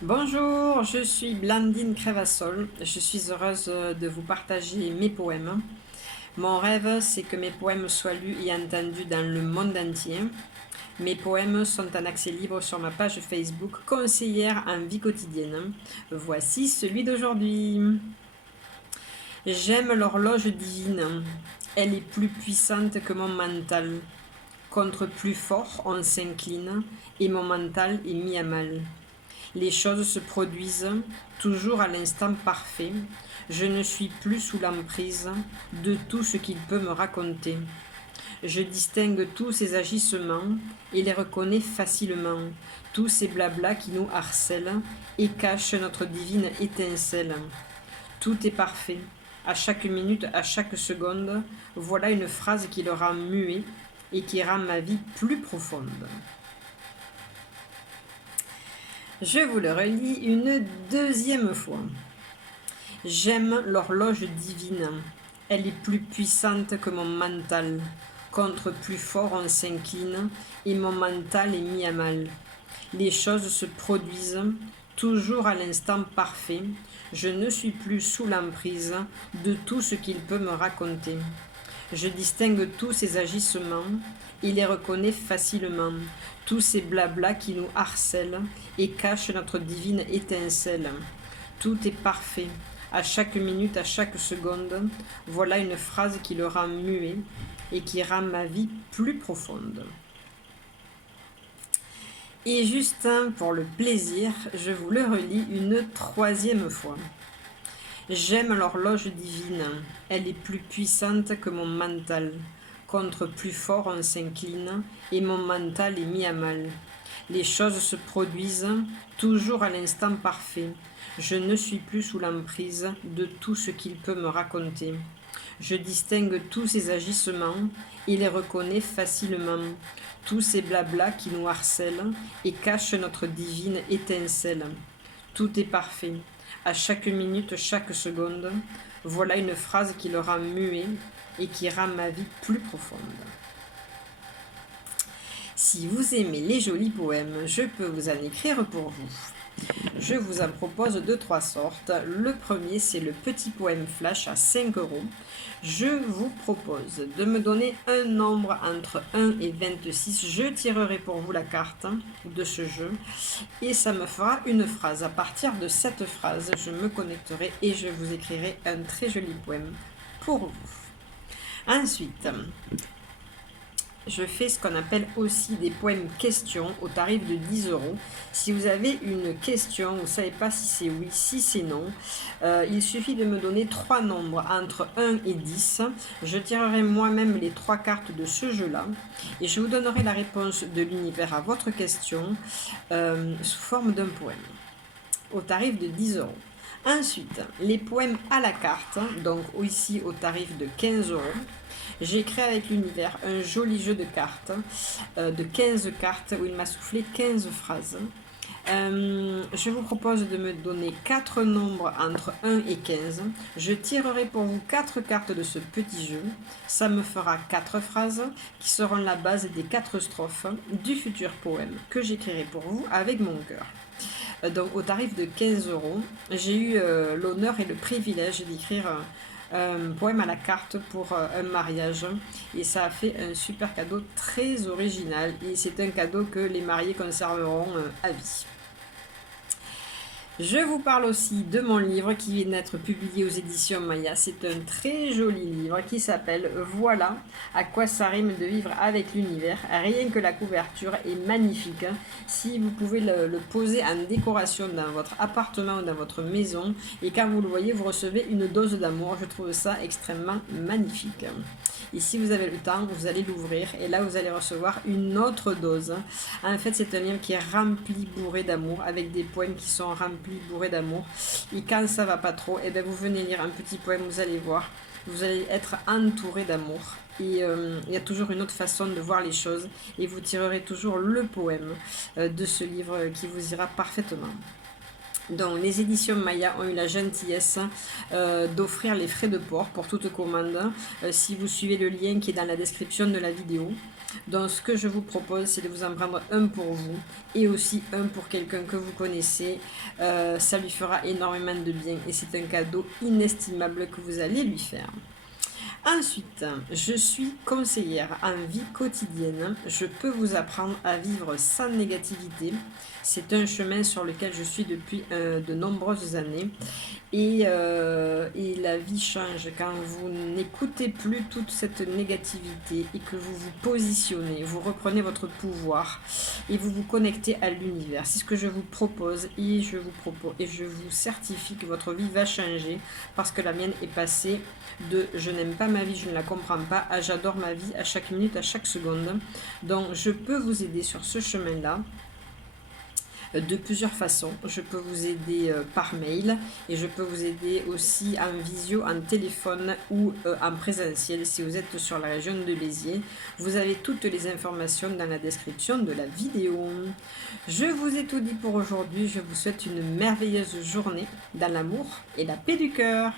Bonjour, je suis Blandine Crévassol. Je suis heureuse de vous partager mes poèmes. Mon rêve, c'est que mes poèmes soient lus et entendus dans le monde entier. Mes poèmes sont en accès libre sur ma page Facebook Conseillère en vie quotidienne. Voici celui d'aujourd'hui. J'aime l'horloge divine. Elle est plus puissante que mon mental. Contre plus fort, on s'incline et mon mental est mis à mal. Les choses se produisent toujours à l'instant parfait. Je ne suis plus sous l'emprise de tout ce qu'il peut me raconter. Je distingue tous ses agissements et les reconnais facilement. Tous ces blablas qui nous harcèlent et cachent notre divine étincelle. Tout est parfait. À chaque minute, à chaque seconde, voilà une phrase qui le rend muet et qui rend ma vie plus profonde. Je vous le relis une deuxième fois. J'aime l'horloge divine. Elle est plus puissante que mon mental. Contre plus fort, on s'incline et mon mental est mis à mal. Les choses se produisent toujours à l'instant parfait. Je ne suis plus sous l'emprise de tout ce qu'il peut me raconter. Je distingue tous ses agissements et les reconnais facilement. Tous ces blablas qui nous harcèlent et cachent notre divine étincelle. Tout est parfait. À chaque minute, à chaque seconde, voilà une phrase qui le rend muet et qui rend ma vie plus profonde. Et juste pour le plaisir, je vous le relis une troisième fois. J'aime l'horloge divine, elle est plus puissante que mon mental. Contre plus fort, on s'incline et mon mental est mis à mal. Les choses se produisent toujours à l'instant parfait. Je ne suis plus sous l'emprise de tout ce qu'il peut me raconter. Je distingue tous ses agissements et les reconnais facilement. Tous ces blablas qui nous harcèlent et cachent notre divine étincelle. Tout est parfait. À chaque minute, chaque seconde, voilà une phrase qui le rend muet et qui rend ma vie plus profonde. Si vous aimez les jolis poèmes, je peux vous en écrire pour vous. Je vous en propose de 3 sortes. Le premier, c'est le petit poème flash à 5 euros. Je vous propose de me donner un nombre entre 1 et 26. Je tirerai pour vous la carte de ce jeu et ça me fera une phrase. À partir de cette phrase, je me connecterai et je vous écrirai un très joli poème pour vous. Ensuite, je fais ce qu'on appelle aussi des poèmes questions au tarif de 10 euros. Si vous avez une question, vous ne savez pas si c'est oui, si c'est non, il suffit de me donner 3 nombres entre 1 et 10. Je tirerai moi-même les 3 cartes de ce jeu-là et je vous donnerai la réponse de l'univers à votre question sous forme d'un poème au tarif de 10 euros. Ensuite, les poèmes à la carte, donc ici au tarif de 15 euros. J'ai créé avec l'univers un joli jeu de cartes, de 15 cartes, où il m'a soufflé 15 phrases. Je vous propose de me donner 4 nombres entre 1 et 15. Je tirerai pour vous 4 cartes de ce petit jeu. Ça me fera 4 phrases qui seront la base des 4 strophes du futur poème que j'écrirai pour vous avec mon cœur. Donc au tarif de 15 euros, j'ai eu l'honneur et le privilège d'écrire un poème à la carte pour un mariage et ça a fait un super cadeau très original et c'est un cadeau que les mariés conserveront à vie. Je vous parle aussi de mon livre qui vient d'être publié aux éditions Maya. C'est un très joli livre qui s'appelle Voilà à quoi ça rime de vivre avec l'univers. Rien que la couverture est magnifique. Si vous pouvez le poser en décoration dans votre appartement ou dans votre maison et quand vous le voyez, vous recevez une dose d'amour. Je trouve ça extrêmement magnifique. Et si vous avez le temps, vous allez l'ouvrir et là vous allez recevoir une autre dose. En fait, c'est un livre qui est rempli, bourré d'amour, avec des poèmes qui sont remplis, bourrés d'amour. Et quand ça va pas trop, et bien vous venez lire un petit poème, vous allez voir, vous allez être entouré d'amour. Et il y a toujours une autre façon de voir les choses et vous tirerez toujours le poème de ce livre qui vous ira parfaitement. Donc, les éditions Maya ont eu la gentillesse d'offrir les frais de port pour toute commande si vous suivez le lien qui est dans la description de la vidéo. Donc, ce que je vous propose, c'est de vous en prendre un pour vous et aussi un pour quelqu'un que vous connaissez. Ça lui fera énormément de bien et c'est un cadeau inestimable que vous allez lui faire. Ensuite, je suis conseillère en vie quotidienne. Je peux vous apprendre à vivre sans négativité. C'est un chemin sur lequel je suis depuis de nombreuses années. Et la vie change quand vous n'écoutez plus toute cette négativité et que vous vous positionnez, vous reprenez votre pouvoir et vous vous connectez à l'univers. C'est ce que je vous propose et je vous certifie que votre vie va changer parce que la mienne est passée de je n'aime pas ma vie, je ne la comprends pas à j'adore ma vie à chaque minute, à chaque seconde. Donc je peux vous aider sur ce chemin-là de plusieurs façons. Je peux vous aider par mail et je peux vous aider aussi en visio, en téléphone ou en présentiel si vous êtes sur la région de Béziers. Vous avez toutes les informations dans la description de la vidéo. Je vous ai tout dit pour aujourd'hui. Je vous souhaite une merveilleuse journée dans l'amour et la paix du cœur.